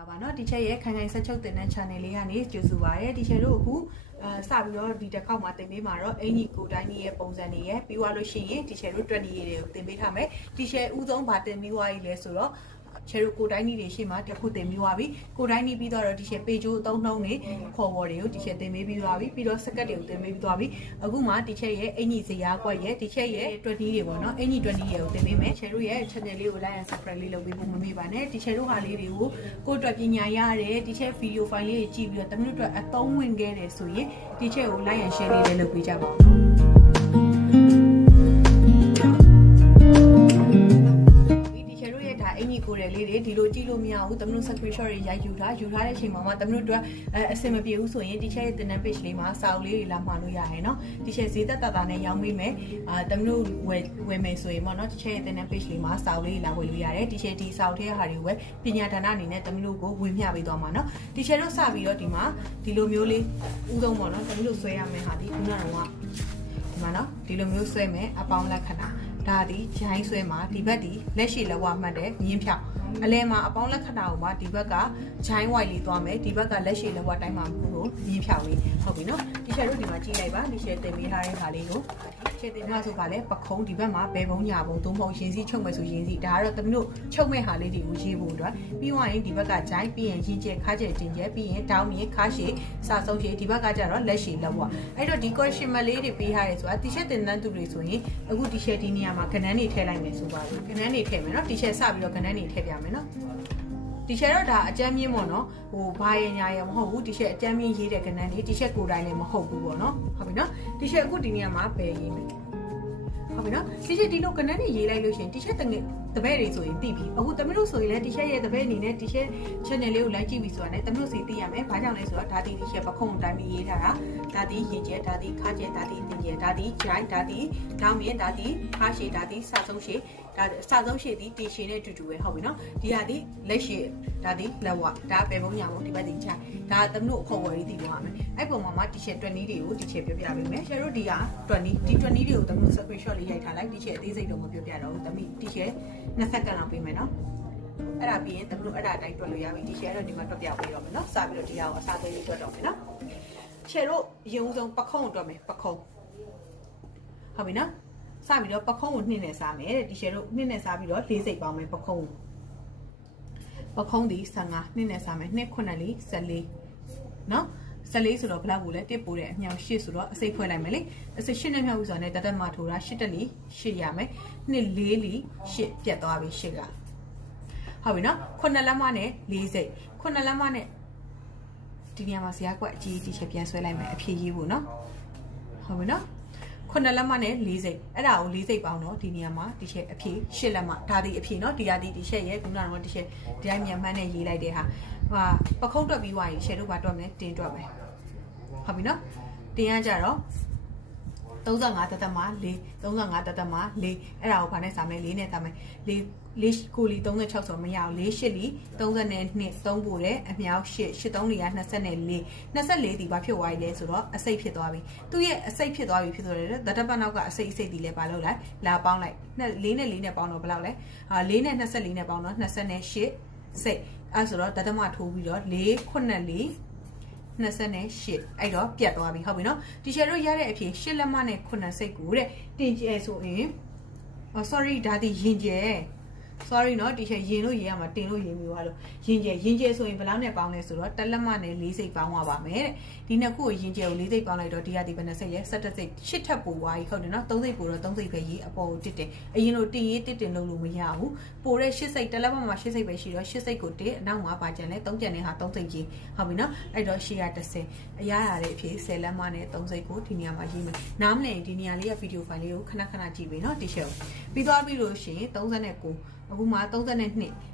လာပါเนาะဒီချက်ရဲ့ခိုင်ခိုင်ဆက်ချုပ်တင်တဲ့ channel လေးကနေကြိုဆိုပါရစေဒီချက်တို့အခုအဲစပြီးတော့ဒီတစ်ခေါက်မှာတင်ပေးမှာတော့အင်ကြီးကိုတိုင်းကြီးရဲ့ပုံစံတွေရဲ့ပြီးသွားလို့ရှိရင်ဒီချက်တို့20ရေတွေကိုတင်ပေးထားမယ်ဒီချက်ဥဆုံးဗာတင်ပြီးသွားပြီလဲဆိုတော့ ချေတို့ကိုတိုင်းကြီးတွေရှေ့မှာတစ်ခုတင်ပြီးသွားပြီကိုတိုင်းကြီးပြီးတော့ဒီချက်ပေဂျိုးအသုံးနှုံးတွေခေါ်ဝေါ်တွေကိုဒီချက်တင်ပေးပြီးသွားပြီပြီးတော့စကတ်တွေကိုတင်ပေးပြီးသွားပြီအခုမှဒီချက်ရဲ့အင်ကြီးစရာကွက်ရဲ့ဒီချက်ရဲ့20တွေပေါ့နော်အင်ကြီး20ရေကိုတင်ပေးမယ်ချေတို့ရဲ့ channel လေးကို like and subscribe လေးလုပ်ပေးဖို့မမေ့ပါနဲ့ဒီချက်တို့ဟာလေးတွေကိုကိုယ့်အတွက်ပညာရတယ်ဒီချက် video file လေးတွေကြည့်ပြီးတော့တမင်တို့အတွက်အသုံးဝင်ခဲ့တယ်ဆိုရင်ဒီချက်ကို like and share လေးလည်းလုပ်ပေးကြပါဦး တို့ရဲ့ဒါအင်ကြီးကိုယ်တယ်လေးတွေဒီလိုကြည့်လို့မရဘူးတမလို့ screenshot တွေရိုက်ယူထားယူထားတဲ့အချိန်မှာမှတမလို့တို့အဲအဆင်မပြေဘူးဆိုရင်ဒီချက်ရဲ့တင်တဲ့ page လေးမှာစာအုပ်လေးတွေလာမှာလို့ရတယ်နော်ဒီချက်ဈေးသက်သက်သာနဲ့ရောင်းပေးမယ်အာတမလို့ဝယ်ဝယ်မယ်ဆိုရင်ပေါ့နော်ဒီချက်ရဲ့တင်တဲ့ page လေးမှာစာအုပ်လေးတွေလာဝယ်လို့ရတယ်ဒီချက်ဒီစာအုပ်ထဲဟာတွေကိုပဲပညာဌာနအနေနဲ့တမလို့ကိုဝင်မျှပေးသွားမှာနော်ဒီချက်တို့စပြီးတော့ဒီမှာဒီလိုမျိုးလေးဥဆုံးပေါ့နော်တမလို့ဆွဲရမယ်ဟာဒီခုနကတော့ဒီမှာနော်ဒီလိုမျိုးဆွဲမယ်အပေါင်းလက္ခဏာ ဒါဒီဂျိုင်းဆွဲမှာဒီဘက်ဒီလက်ရှိလက်ဝမှတ်တဲ့မြင်းဖြောက်အလဲမှာအပေါင်းလက္ခဏာကိုမှဒီဘက်ကဂျိုင်းဝိုက်လေးသွားမယ်ဒီဘက်ကလက်ရှိလက်ဝတိုင်းမှာမှုကိုမြင်းဖြောက်လေးဟုတ်ပြီနော်ဒီချက်တို့ဒီမှာကြည့်လိုက်ပါဒီချက်တင်ပေးထားတဲ့ခါလေးကို ချက်တင်ထားဆိုကလည်းပခုံးဒီဘက်မှာဘယ်ဘုံညာဘုံသုံးဘုံရင်စီချုပ်မယ်ဆိုရင်စီဒါကတော့တမလို့ချုပ်မဲ့ဟာလေးတွေကိုရေးဖို့အတွက်ပြီးသွားရင်ဒီဘက်ကဂျိုင်းပြီးရင်ရင်ကျက်ခါကျက်တင်ကျက်ပြီးရင်တောင်းမြေခါရှည်စာဆုံးရှည်ဒီဘက်ကကျတော့လက်ရှိလက်ဝအဲ့တော့ဒီ question မလေးတွေပေးထားရဲဆိုတာတီရှပ်တင်တန်းသူတွေဆိုရင်အခုတီရှပ်ဒီနေရာမှာကဏ္ဍတွေထည့်လိုက်မယ်ဆိုပါဘူးကဏ္ဍတွေထည့်မယ်နော်တီရှပ်စပြီးတော့ကဏ္ဍတွေထည့်ပြမယ်နော် တီရှပ်တော့ဒါအကြမ်းမြင့်ပေါ့နော်ဟိုဘာရညာရမဟုတ်ဘူးတီရှပ်အကြမ်းမြင့်ရေးတဲ့ကဏ္ဍတွေတီရှပ်ကိုယ်တိုင်လည်းမဟုတ်ဘူးပေါ့နော်ဟုတ်ပြီနော်တီရှပ်အခုဒီနေရာမှာဘယ်ရေးမလဲဟုတ်ပြီနော်တီရှပ်ဒီလိုကဏ္ဍတွေရေးလိုက်လို့ရှိရင်တီရှပ်တငယ်တပည့်တွေဆိုရင်သိပြီအခုတမီးတို့ဆိုရင်လည်းတီရှပ်ရဲ့တပည့်အနေနဲ့တီရှပ် channel လေးကို like ကြည့်ပြီဆိုတာနဲ့တမီးတို့စီသိရမယ်ဘာကြောင့်လဲဆိုတော့ဒါတီတီရှပ်ပခုံးတိုင်းပြီးရေးထားတာ ဒါတီရင်ကျဲဒါတီခါကျဲဒါတီတင်ကျဲဒါတီဂျိုင်းဒါတီဒေါင်းမြင့်ဒါတီခါရှည်ဒါတီစဆုံးရှည်ဒါစဆုံးရှည်ဒီတီရှည်နဲ့အတူတူပဲဟုတ်ပြီနော်ဒီဟာဒီလက်ရှည်ဒါတီလက်ဝဒါပဲဘုံညာဘုံဒီဘက်ဒီဂျိုင်းဒါတမီးတို့အခေါ်ဝယ်ရေးသိလို့ရမယ်အဲ့ပုံမှာမှတီရှပ်20တွေကိုတီရှပ်ပြောပြပေးမယ်ရှယ်တို့ဒီက20ဒီ20တွေကိုတမီးတို့ screenshot လေးရိုက်ထားလိုက်တီရှပ်အသေးစိတ်တော့မပြောပြတော့ဘူးတမီးတီရှပ်20ကန်လောက်ပေးမယ်နော်အဲ့ဒါပြီးရင်တမလို့အဲ့ဒါအတိုင်းတွက်လို့ရပြီဒီရှယ်တော့ဒီမှာတွက်ပြပေးတော့မယ်နော်စပြီးတော့ဒီဟာကိုအစားသေးလေးတွက်တော့မယ်နော် ရှယ်တို့အရင်ဆုံးပခုံးကိုတွက်မယ်ပခုံးဟုတ်ပြီနော်စပြီးတော့ပခုံးကိုနှင်းနဲ့စားမယ်တဲ့ဒီရှယ်တို့နှင်းနဲ့စားပြီးတော့၄စိတ်ပေါင်းမယ်ပခုံးပခုံးဒီ15နှင်းနဲ့စားမယ်2 9 4 14နော်14ဆိုတော့ဘလောက်ကိုလဲတစ်ပို့တဲ့အမြောင်8ဆိုတော့အစိတ်ဖွဲ့လိုက်မယ်လေအစိတ်8နဲ့မြောက်ဥစွာနဲ့တသက်မှထိုးတာ8တက်လီ8ရမယ်နှစ်4လီ8ပြတ်သွားပြီ8ကဟုတ်ပြီနော်ခုနှစ်လက်မနဲ့4စိတ်ခုနှစ်လက်မနဲ့ ဒီနေရာမှာဇရာကွက်အကြီးတီချက်ပြန်ဆွဲလိုက်မယ်အဖြည့်ရေးဖို့နော်ဟုတ်ပြီနော်ခုနှစ်လက်မနဲ့၄စိတ်အဲ့ဒါကို၄စိတ်ပေါင်းတော့ဒီနေရာမှာဒီချက်အဖြည့်၈လက်မဒါဒီအဖြည့်နော်ဒီဟာဒီဒီချက်ရဲ့ခုနကတော့ဒီချက်ဒီတိုင်းမြန်မှန်းနဲ့ရေးလိုက်တဲ့ဟာဟာပခုံးတွက်ပြီးွားရင်ရှယ်တို့ဘာတွက်မလဲတင်းတွက်မယ်ဟုတ်ပြီနော်တင်းရကြတော့ 35တသက်မှာ4 35တသက်မှာ4အဲ့ဒါကိုဘာနဲ့စာမလဲ4နဲ့စာမယ်4 4ကိုလီ36ဆိုမရအောင်4 8လီ32 3ပို့တယ်အမြောက်8 83လီက24 24ဒီဘာဖြစ်သွားပြီလဲဆိုတော့အစိတ်ဖြစ်သွားပြီသူ့ရဲ့အစိတ်ဖြစ်သွားပြီဖြစ်ဆိုတော့တတပတ်နောက်ကအစိတ်အစိတ်ဒီလဲပါလို့လိုက်လာပေါင်းလိုက်4နဲ့4နဲ့ပေါင်းတော့ဘယ်လောက်လဲအာ4နဲ့24နဲ့ပေါင်းတော့28စိတ်အဲဆိုတော့တတမထိုးပြီးတော့4 9 4 28အဲ့တော့ပြတ်သွားပြီဟုတ်ပြီနော်တီရှယ်တို့ရတဲ့အဖြစ်8လက်မနဲ့9စိတ်ကိုတဲ့တင်ကျဲဆိုရင်အော် sorry ဒါဒီရင်ကျဲ sorry เนาะတီရှယ်ရင်လို့ရေးရမှာတင်လို့ရေးမိသွားလို့ရင်ကျဲရင်ကျဲဆိုရင်ဘယ်လောက်နဲ့ပေါင်းလဲဆိုတော့တစ်လက်မနဲ့၄စိတ်ပေါင်းရပါမယ်တဲ့ဒီနှစ်ခုကိုရင်ကျဲကို၄စိတ်ပေါင်းလိုက်တော့ဒီကဒီဘယ်နှစိတ်လဲ17စိတ်8ထပ်ပိုသွားပြီဟုတ်တယ်เนาะ3စိတ်ပိုတော့3စိတ်ပဲရေးအပေါ်ကိုတစ်တင်အရင်လိုတင်ရေးတစ်တင်လို့လို့မရဘူးပိုတဲ့8စိတ်တစ်လက်မမှာ8စိတ်ပဲရှိတော့8စိတ်ကိုတစ်အနောက်မှာပါကြံလဲ3ကြံနဲ့ဟာ3စိတ်ရေးဟုတ်ပြီเนาะအဲ့တော့ရှေ့က30အရာရတဲ့အဖြစ်10လက်မနဲ့3စိတ်ကိုဒီနေရာမှာရေးမယ်နားမလည်ဒီနေရာလေးကဗီဒီယိုဖိုင်လေးကိုခဏခဏကြည့်ပေးเนาะတီရှယ်ကိုပြီးသွားပြီလို့ရှိရင်39 အခုမှ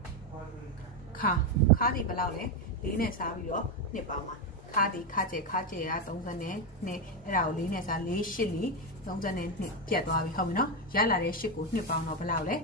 32ခါခါဒီဘယ်လောက်လဲ၄နဲ့စားပြီးတော့နှစ်ပေါင်းပါခါဒီခါကျဲခါကျဲက30နဲ့နှစ်အဲ့ဒါကို၄နဲ့စား4 8လီ30နဲ့နှစ်ပြတ်သွားပြီဟုတ်ပြီနော်ရလာတဲ့8ကိုနှစ်ပေါင်းတော့ဘယ်လောက်လဲ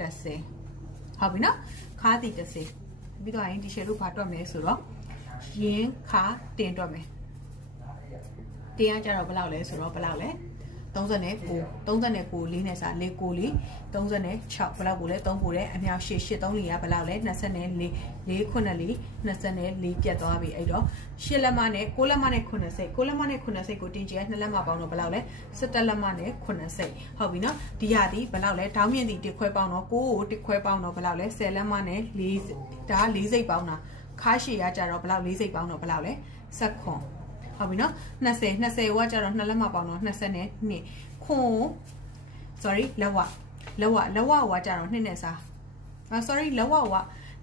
30ဟုတ်ပြီနော်ခါဒီ30ပြီးတော့ရင်ဒီရှယ်တို့ဘာတွက်မလဲဆိုတော့ရင်းခါတင်တွက်မယ်တင်ကကြတော့ဘယ်လောက်လဲဆိုတော့ဘယ်လောက်လဲ 39 39လေးနဲ့စား4 9လေး36ဘယ်လောက်ကိုလဲ3ပိုတယ်အမြောက်8 8 3လေးကဘယ်လောက်လဲ24 4 9လေး24ပြတ်သွားပြီအဲ့တော့8လက်မနဲ့6လက်မနဲ့9စိတ်6လက်မနဲ့9စိတ်ကိုတင်ကြည့်ရ2လက်မပေါင်းတော့ဘယ်လောက်လဲ17လက်မနဲ့9စိတ်ဟုတ်ပြီနော်ဒီဟာဒီဘယ်လောက်လဲဒေါင်းမြင့်ဒီတစ်ခွဲပေါင်းတော့6ကိုတစ်ခွဲပေါင်းတော့ဘယ်လောက်လဲ10လက်မနဲ့4ဒါ4စိတ်ပေါင်းတာခါရှည်ရကြတော့ဘယ်လောက်4စိတ်ပေါင်းတော့ဘယ်လောက်လဲ7ခွန် ဟုတ်ပြီနော်20 20ဝါကျတော့2လက်မပေါင်းတော့20နဲ့2ခွန် sorry လက်ဝလက်ဝလက်ဝဝါကျတော့2နဲ့စားအာ sorry လက်ဝဝ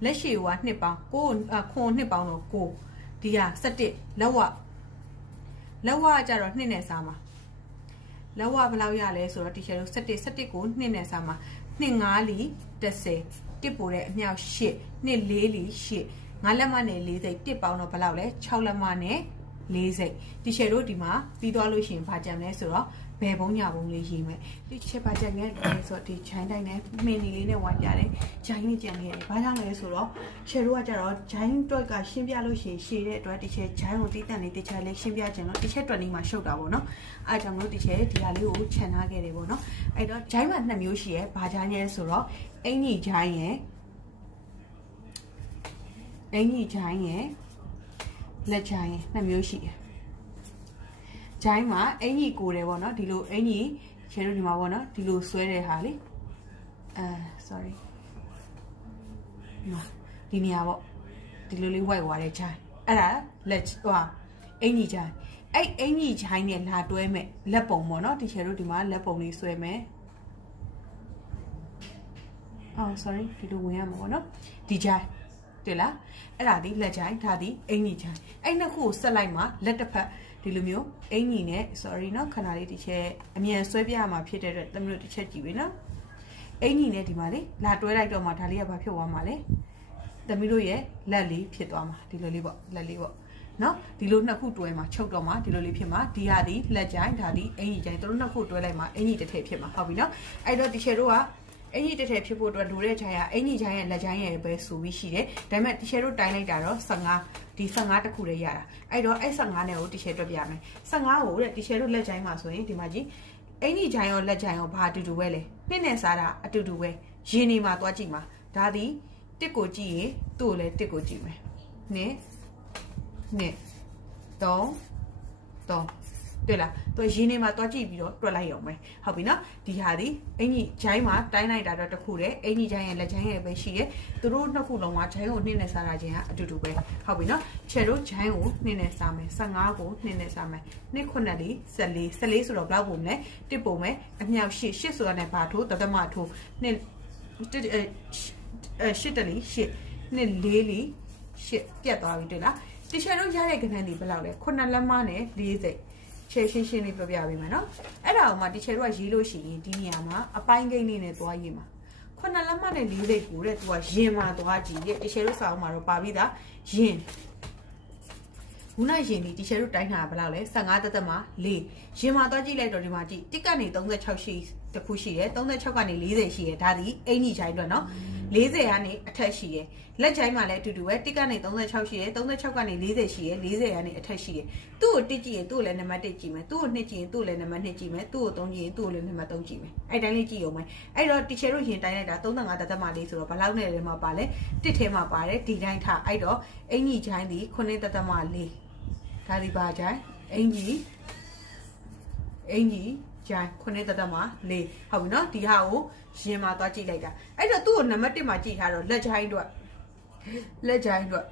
လက်ရှည်ဝ2ပေါင်းကိုခွန်2ပေါင်းတော့ကိုဒီဟာ17လက်ဝလက်ဝကျတော့2နဲ့စားမှာလက်ဝဘယ်လောက်ရလဲဆိုတော့တီရှယ်တို့17 17ကို2နဲ့စားမှာ2 5လီ30တစ်ပိုတဲ့အမြောက်8 2 4လီ8ငါလက်မနဲ့4စိတ်တစ်ပေါင်းတော့ဘယ်လောက်လဲ6လက်မနဲ့ 4စိတ်တီရှယ်တို့ဒီမှာပြီးသွားလို့ရှိရင်ဗာကြံလဲဆိုတော့ဘယ်ဘုံညာဘုံလေးရေးမယ်ဒီချက်ဗာကြံနဲ့လဲဆိုတော့ဒီချိုင်းတိုင်းနဲ့မင်းနီလေးနဲ့ဝိုင်းပြတယ်ဂျိုင်းနဲ့ကြံခဲ့တယ်ဘာကြောင့်လဲဆိုတော့ရှယ်တို့ကကြတော့ဂျိုင်းတွက်ကရှင်းပြလို့ရှိရင်ရှည်တဲ့အတွက်ဒီချက်ဂျိုင်းကိုတီးတန့်လေးတစ်ချက်လေးရှင်းပြခြင်းတော့ဒီချက်တွက်လေးမှာရှုပ်တာပေါ့နော်အဲကြောင့်မလို့ဒီချက်ဒီဟာလေးကိုခြံထားခဲ့တယ်ပေါ့နော်အဲ့တော့ဂျိုင်းမှာနှစ်မျိုးရှိရဲဘာဂျိုင်းလဲဆိုတော့အင်ကြီးဂျိုင်းရဲ့အင်ကြီးဂျိုင်းရဲ့ လက်ဂျိုင်းရဲ့နှစ်မျိုးရှိတယ်ဂျိုင်းမှာအင်ကြီးကိုတယ်ပေါ့နော်ဒီလိုအင်ကြီးရှယ်တို့ဒီမှာပေါ့နော်ဒီလိုဆွဲတဲ့ဟာလေအဲ sorry ဒီမှာဒီနေရာပေါ့ဒီလိုလေးဝိုက်သွားတဲ့ဂျိုင်းအဲ့ဒါလက်ဟိုအင်ကြီးဂျိုင်းအဲ့အင်ကြီးဂျိုင်းနဲ့လာတွဲမဲ့လက်ပုံပေါ့နော်ဒီရှယ်တို့ဒီမှာလက်ပုံလေးဆွဲမယ်အော် sorry ဒီလိုဝင်ရမှာပေါ့နော်ဒီဂျိုင်း တင်လားအဲ့ဒါဒီလက်ချိုင်းဒါဒီအင်ကြီးချိုင်းအဲ့နှစ်ခုကိုဆက်လိုက်မှလက်တစ်ဖက်ဒီလိုမျိုးအင်ကြီးနဲ့ sorry နော်ခဏလေးတစ်ချက်အမြန်ဆွဲပြရမှာဖြစ်တဲ့အတွက်သမီးတို့တစ်ချက်ကြည့်ပေးနော်အင်ကြီးနဲ့ဒီမှာလေလာတွဲလိုက်တော့မှဒါလေးကဘာဖြစ်သွားမှာလဲသမီးတို့ရဲ့လက်လေးဖြစ်သွားမှာဒီလိုလေးပေါ့လက်လေးပေါ့နော်ဒီလိုနှစ်ခုတွဲမှာချုပ်တော့မှာဒီလိုလေးဖြစ်မှာဒီဟာဒီလက်ချိုင်းဒါဒီအင်ကြီးချိုင်းတို့နှစ်ခုတွဲလိုက်မှာအင်ကြီးတစ်ထည့်ဖြစ်မှာဟုတ်ပြီနော်အဲ့တော့ဒီချေတို့က အင်ကြီးတစ်ထည့်ဖြစ်ဖို့အတွက်လိုတဲ့ခြိုင်းကအင်ကြီးခြိုင်းရဲ့လက်ခြိုင်းရဲ့ပဲဆိုပြီးရှိတယ်ဒါပေမဲ့ဒီချေတို့တိုင်းလိုက်တာတော့15ဒီ15တခုလေးရတာအဲ့တော့အဲ့15နဲ့ကိုဒီချေတွက်ပြမယ်15ကိုတဲ့ဒီချေတို့လက်ခြိုင်းမှာဆိုရင်ဒီမှာကြည့်အင်ကြီးခြိုင်းရောလက်ခြိုင်းရောဘာအတူတူပဲလဲနှစ်နဲ့စားတာအတူတူပဲရင်းနေမှာသွားကြည့်မှာဒါဒီတစ်ကိုကြည့်ရင်သူ့ကိုလည်းတစ်ကိုကြည့်မယ်နှစ်နှစ်သုံးသုံး တွေ့လားသူရင်းနေမှာတွားကြည့်ပြီးတော့တွက်လိုက်ရုံပဲဟုတ်ပြီနော်ဒီဟာဒီအင်ကြီးဂျိုင်းမှာတိုင်းလိုက်တာတော့တခုတည်းအင်ကြီးဂျိုင်းရဲ့လက်ဂျိုင်းရဲ့ပဲရှိရဲသူတို့နှစ်ခုလုံးကဂျိုင်းကိုနှင်းနဲ့စားတာချင်းကအတူတူပဲဟုတ်ပြီနော်ချယ်တို့ဂျိုင်းကိုနှင်းနဲ့စားမယ်15ကိုနှင်းနဲ့စားမယ်နှစ်ခုနဲ့လေး14 14ဆိုတော့ဘယ်လောက်ပုံလဲတစ်ပုံမယ်အမြောက်8 8ဆိုတာနဲ့ဘာထိုးတသမထိုးနှစ်တစ်အဲရှစ်တလီရှစ်နှစ်လေးလီရှစ်ပြတ်သွားပြီတွေ့လားတချယ်တို့ရတဲ့ကဏ္ဍဒီဘယ်လောက်လဲခုနှစ်လက်မနဲ့40 ချဲရှင်းရှင်းလေးပြောပြပေးမယ်နော်အဲ့ဒါအောင်မှတီချယ်တို့ကရေးလို့ရှိရင်ဒီနေရာမှာအပိုင်းကိန်းလေးနဲ့သွားရေးမှာခုနှစ်လက်မနဲ့လေးစိတ်ကိုတဲ့သူကရင်မှာသွားကြည့်ရဲ့တီချယ်တို့စာအုပ်မှာတော့ပါပြီးသားရင်ခုနရင်ဒီတီချယ်တို့တိုင်းထားတာဘယ်လောက်လဲ15တက်တက်မှာ4ရင်မှာသွားကြည့်လိုက်တော့ဒီမှာကြည့်တစ်ကနေ36ရှိတခုရှိတယ်36ကနေ40ရှိတယ်ဒါဒီအင်ကြီးချိုင်းအတွက်နော် 40ကနေအထက်ရှိတယ်လက်ချိုင်းမှာလည်းအတူတူပဲတစ်ကနေ36ရှိတယ်36ကနေ40ရှိတယ်40ကနေအထက်ရှိတယ်သူ့ကိုတစ်ကြည့်ရင်သူ့ကိုလည်းနံပါတ်1ကြည့်မယ်သူ့ကိုနှစ်ကြည့်ရင်သူ့ကိုလည်းနံပါတ်2ကြည့်မယ်သူ့ကို3ကြည့်ရင်သူ့ကိုလည်းနံပါတ်3ကြည့်မယ်အဲ့တိုင်းလေးကြည့်အောင်မယ်အဲ့တော့တီချယ်တို့ရင်တိုင်းလိုက်တာ35တက်တက်မှလေးဆိုတော့ဘယ်လောက်နဲ့လဲမှာပါလဲတစ်ထဲမှာပါတယ်ဒီတိုင်းထားအဲ့တော့အင်ကြီးချိုင်းဒီ9တက်တက်မှ4ဒါဒီပါချိုင်းအင်ကြီးအင်ကြီး ဂျိုင်းခုနှစ်သက်သက်မှာ၄ဟုတ်ပြီနော်ဒီဟာကိုရင်မှာသွားကြည့်လိုက်တာအဲ့တော့သူ့ကိုနံပါတ်1မှာကြည့်ထားတော့လက်ဂျိုင်းအတွက်လက်ဂျိုင်းအတွက်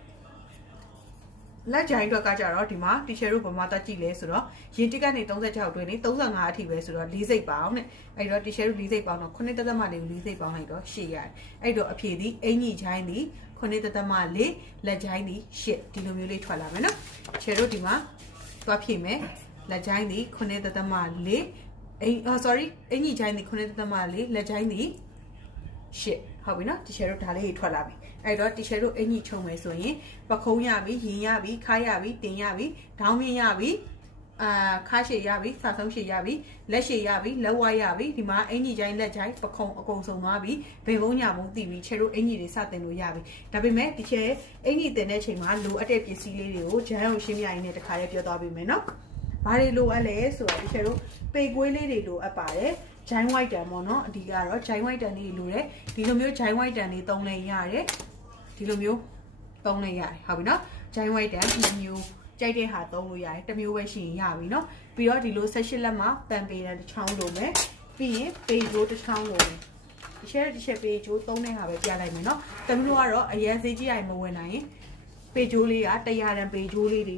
လက်ဂျိုင်းအတွက်ကကြတော့ဒီမှာတီချယ်တို့ဘာမှတက်ကြည့်လဲဆိုတော့ရင်တစ်ကနေ36အတွင်းနေ35အထိပဲဆိုတော့၄စိတ်ပေါင်းတဲ့အဲ့တော့တီချယ်တို့၄စိတ်ပေါင်းတော့9တက်သက်မှလေးကို၄စိတ်ပေါင်းလိုက်တော့8ရတယ်အဲ့တော့အဖြေဒီအင်ကြီးဂျိုင်းဒီ9တက်သက်မှ၄လက်ဂျိုင်းဒီ8ဒီလိုမျိုးလေးထွက်လာမယ်နော်ချယ်တို့ဒီမှာသွားဖြည့်မယ်လက်ဂျိုင်းဒီ9တက်သက်မှ4 အင် sorry အင်ကြီးချိုင်းဒီ9တက်မလေးလက်ချိုင်းဒီရှစ်ဟုတ်ပြီနော်တီရှယ်တို့ဒါလေးတွေထွက်လာပြီအဲ့တော့တီရှယ်တို့အင်ကြီးချုံမယ်ဆိုရင်ပခုံးရပြီရင်ရပြီခါရပြီတင်ရပြီဒေါင်းမြင့်ရပြီအာခါရှည်ရပြီစာဆုံးရှည်ရပြီလက်ရှည်ရပြီလက်ဝါရပြီဒီမှာအင်ကြီးချိုင်းလက်ချိုင်းပခုံးအကုန်စုံသွားပြီဘေဘုံညာဘုံတည်ပြီချယ်တို့အင်ကြီးတွေစတင်လို့ရပြီဒါပေမဲ့တီချယ်အင်ကြီးတင်တဲ့ချိန်မှာလိုအပ်တဲ့ပစ္စည်းလေးတွေကိုဂျမ်းအောင်ရှင်းပြရင်းနဲ့တခါလေးပြောသွားပေးမယ်နော် ဘာတွေလိုအပ်လဲဆိုတာဒီချက်တို့ပေကွေးလေးတွေလိုအပ်ပါတယ်ဂျိုင်းဝိုက်တန်ပေါ့နော်အဒီကတော့ဂျိုင်းဝိုက်တန်လေးလိုတယ်ဒီလိုမျိုးဂျိုင်းဝိုက်တန်လေးသုံးလဲရတယ်ဒီလိုမျိုးသုံးလဲရတယ်ဟုတ်ပြီနော်ဂျိုင်းဝိုက်တန်ဒီမျိုးကြိုက်တဲ့ဟာသုံးလို့ရတယ်တစ်မျိုးပဲရှိရင်ရပြီနော်ပြီးတော့ဒီလို16လက်မှာပန်ပေတန်တစ်ချောင်းလိုမယ်ပြီးရင်ပေဂျိုးတစ်ချောင်းလိုမယ်ဒီချက်ဒီချက်ပေဂျိုးသုံးတဲ့ဟာပဲပြလိုက်မယ်နော်တမီးတို့ကတော့အရင်စေးကြီးရိုင်မဝင်နိုင်ရင်ပေဂျိုးလေးက100တန်ပေဂျိုးလေးတွေ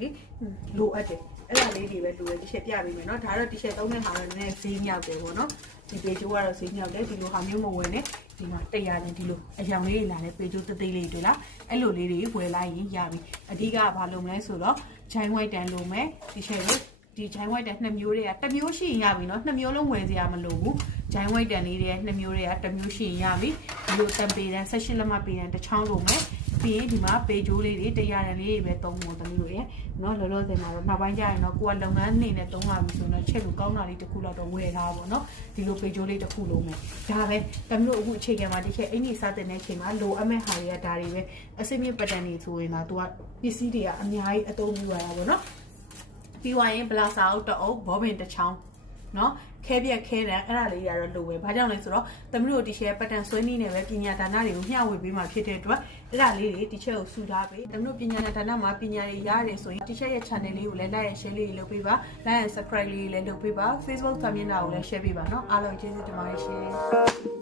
လိုအပ်တယ် အဲ့ဒါလေးတွေပဲလိုတယ်တစ်ချက်ပြပေးမယ်เนาะဒါတော့တစ်ချက်သုံးတဲ့ဟာတော့နည်းနည်းဈေးမြောက်တယ်ပေါ့နော်ဒီပေဂျိုးကတော့ဈေးမြောက်တယ်ဒီလိုဟာမျိုးမဝင်နဲ့ဒီမှာ100တန်ဒီလိုအယောင်လေးတွေလာတယ်ပေဂျိုးတသိလေးတွေလားအဲ့လိုလေးတွေဝယ်လိုက်ရင်ရပြီအဓိကဘာလို့မလဲဆိုတော့ဂျိုင်းဝိုက်တန်လိုမယ်ဒီချက်လေးဒီဂျိုင်းဝိုက်တန်နှစ်မျိုးတွေကတစ်မျိုးရှိရင်ရပြီเนาะနှစ်မျိုးလုံးဝယ်စရာမလိုဘူးဂျိုင်းဝိုက်တန်လေးတွေနှစ်မျိုးတွေကတစ်မျိုးရှိရင်ရပြီဒီလိုတန်ပေတန်16လက်မပေတန်တစ်ချောင်းလိုမယ် ပြီးရင်ဒီမှာပေဂျိုးလေးတွေတရားရန်လေးတွေပဲသုံးဖို့တမျိုးရယ်เนาะလောလောဆယ်မှာတော့နောက်ပိုင်းကျရင်တော့ကိုကလုပ်ငန်းနေနဲ့သုံးလာပြီဆိုတော့ချက်လို့ကောင်းတာလေးတစ်ခုတော့ဝယ်ထားပါတော့ဒီလိုပေဂျိုးလေးတစ်ခုလုံးမယ်ဒါပဲတမျိုးအခုအခြေခံမှာတစ်ချက်အင်ကြီးစားတဲ့ချိန်မှာလိုအပ်မဲ့ဟာတွေကဒါတွေပဲအစိမ့်မြင့်ပတန်တွေဆိုရင်တော့သူကပစ္စည်းတွေကအများကြီးအသုံးပြုရတာပေါ့နော်ပြီးသွားရင်ဘလာစာအုပ်တအုပ်ဘောပင်တစ်ချောင်းနော် ခဲပြက်ခဲတယ်အဲ့ဒါလေးတွေကတော့လိုပဲဘာကြောင့်လဲဆိုတော့သမီးတို့ဒီရှယ်ပတ်တန်ဆွဲနည်းနဲ့ပဲပညာဒါနတွေကိုမျှဝေပေးမှာဖြစ်တဲ့အတွက်အဲ့ဒါလေးတွေဒီချက်ကိုစုထားပေးသမီးတို့ပညာနဲ့ဒါနမှာပညာတွေရတယ်ဆိုရင်ဒီချက်ရဲ့ channel လေးကိုလည်း like and share လေးတွေလုပ်ပေးပါ like and subscribe လေးတွေလည်းလုပ်ပေးပါ Facebook စာမျက်နှာကိုလည်း share ပေးပါเนาะအားလုံးကျေးဇူးတင်ပါတယ်ရှင်